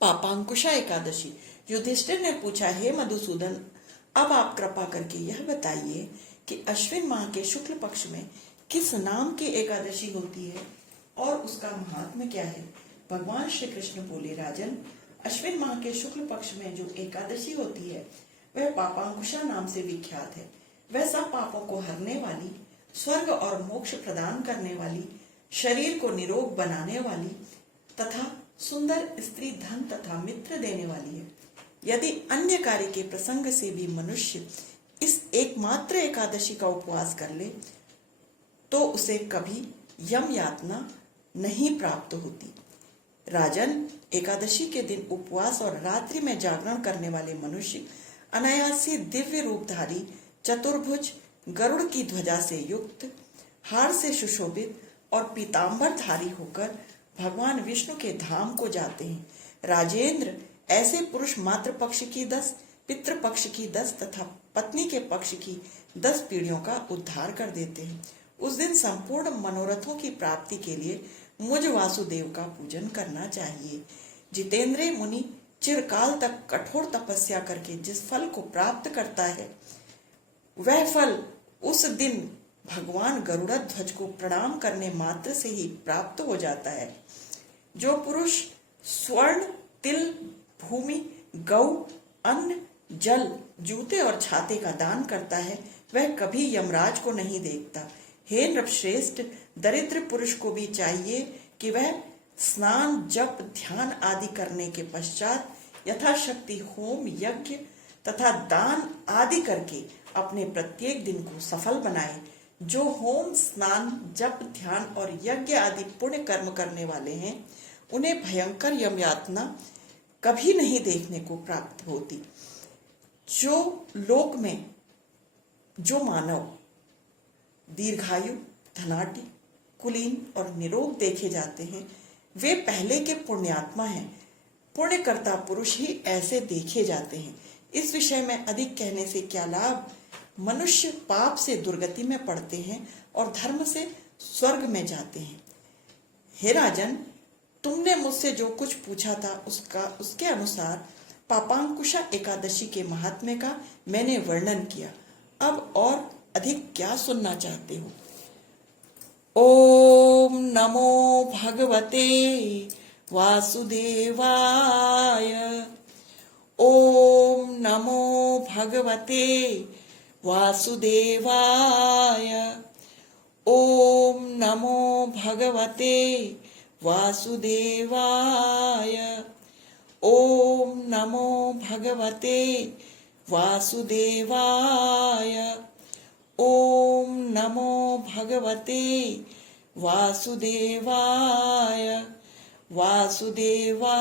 पापांकुशा एकादशी। युधिष्ठिर ने पूछा, हे मधुसूदन, अब आप कृपा करके यह बताइए कि अश्विन माह के शुक्ल पक्ष में किस नाम की एकादशी होती है और उसका महात्म्य क्या है। भगवान श्री कृष्ण बोले, राजन, अश्विन माह के शुक्ल पक्ष में जो एकादशी होती है वह पापांकुशा नाम से विख्यात है। वह सब पापों को हरने वाली, स्वर्ग और मोक्ष प्रदान करने वाली, शरीर को निरोग बनाने वाली तथा सुंदर स्त्री, धन तथा मित्र देने वाली है। यदि अन्य कार्य के प्रसंग से भी मनुष्य इस एकमात्र एकादशी का उपवास कर ले तो उसे कभी यम यातना नहीं प्राप्त होती। राजन, एकादशी के दिन उपवास और रात्रि में जागरण करने वाले मनुष्य अनायासी दिव्य रूपधारी, चतुर्भुज, गरुड़ की ध्वजा से युक्त, हार से सुशोभित और पीतांबरधारी होकर भगवान विष्णु के धाम को जाते हैं। राजेंद्र, ऐसे पुरुष मातृ पक्ष की 10, पितृ पक्ष की 10 तथा पत्नी के पक्ष की 10 पीढ़ियों का उद्धार कर देते हैं। उस दिन संपूर्ण मनोरथों की प्राप्ति के लिए मुझ वासुदेव का पूजन करना चाहिए। जितेंद्रिय मुनि चिरकाल तक कठोर तपस्या करके जिस फल को प्राप्त करता है वह फल उस दिन भगवान गरुड़ध्वज को प्रणाम करने मात्र से ही प्राप्त हो जाता है। जो पुरुष स्वर्ण, तिल, भूमि, गौ, अन्न, जल, जूते और छाते का दान करता है वह कभी यमराज को नहीं देखता। हे नृपश्रेष्ठ, दरिद्र पुरुष को भी चाहिए कि वह स्नान, जप, ध्यान आदि करने के पश्चात यथाशक्ति होम, यज्ञ तथा दान आदि करके अपने प्रत्येक दिन को सफल बनाए। जो होम, स्नान, जप, ध्यान और यज्ञ आदि पुण्य कर्म करने वाले हैं उन्हें भयंकर यम यातना कभी नहीं देखने को प्राप्त होती। जो लोक में जो मानव दीर्घायु, धनाढ्य, कुलीन और निरोग देखे जाते हैं वे पहले के पुण्यात्मा हैं। पुण्यकर्ता पुरुष ही ऐसे देखे जाते हैं। इस विषय में अधिक कहने से क्या लाभ। मनुष्य पाप से दुर्गति में पड़ते हैं और धर्म से स्वर्ग में जाते हैं। हे राजन, तुमने मुझसे जो कुछ पूछा था उसके अनुसार पापांकुशा एकादशी के महात्म्य का मैंने वर्णन किया। अब और अधिक क्या सुनना चाहते हो। ओम नमो भगवते वासुदेवाय। ओम नमो भगवते वासुदेवाय। ओम नमो भगवते वासुदेवाय। ओम नमो भगवते वासुदेवाय। ओम नमो भगवते वासुदेवाय। वासुदेवा